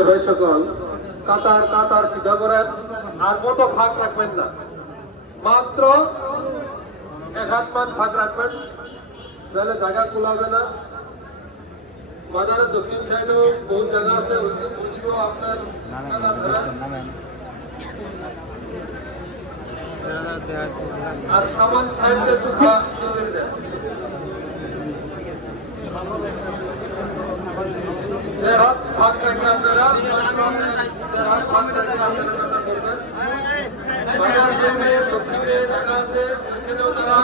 ভাই সকল কাতার কাতার সিধা করেন আর কত ভাগ রাখবেন না মাত্র এক হাত মান ভাগ রাখবেন তাহলে জায়গা কুলাবে না বাজারের দক্ষিণ সাইডেও বহু জায়গা আছে ওইগুলো আপনার আপনারা দেড় হাত ভাগ রাখে আপনারা করবেন বাজার সামনে দক্ষিণে জায়গা আছে ওইখানেও তারা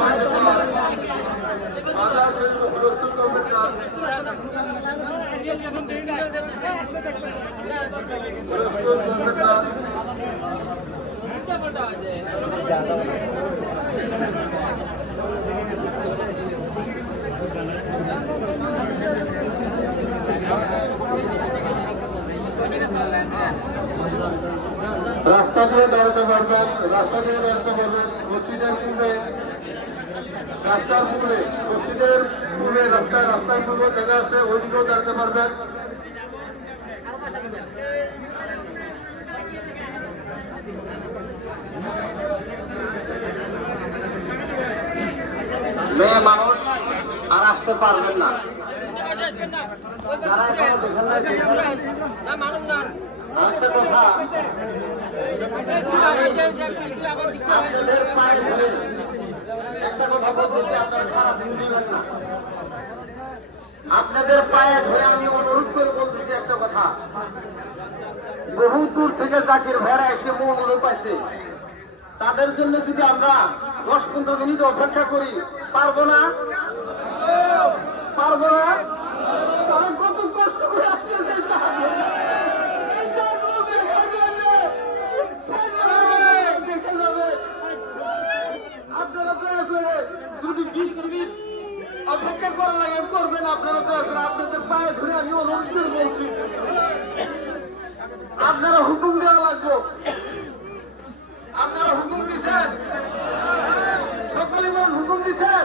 বাজার সামনে প্রস্তুত করবেন না প্রস্তুত করবেন না রাস্তা দিয়ে দাঁড়াতে পারবেন রাস্তা দিয়ে দাঁড়াতে পারবেন মসজিদের পূর্বে রাস্তার পূর্বে মসজিদের পূর্বে রাস্তায় রাস্তার পূর্বে জায়গা আছে ওইদিকেও দাঁড়াতে পারবেন। মেয়ে মানুষ আর আসতে পারবেন না। কথা পায়ে ধরে একটা কথা বলতেছি আপনারা খারাপ বুঝবেন না আপনাদের পায়ে ধরে আমি অনুরোধ করে বলতেছি একটা কথা। বহু দূর থেকে জাকির ভেড়া এসে মন পাইছে তাদের জন্য যদি আমরা দশ পনেরো মিনিট অপেক্ষা করি, পারব না? পারব না? অপেক্ষা করা লাগে করবেন আপনারা দয়া করে আপনাদের পায়ে ধরে আমি অনুরোধ করে বলছি। আপনারা হুকুম দেওয়া লাগবে। আপনারা হুকুম দিচ্ছেন? সকলে মন হুকুম দিচ্ছেন?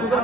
ঢুকে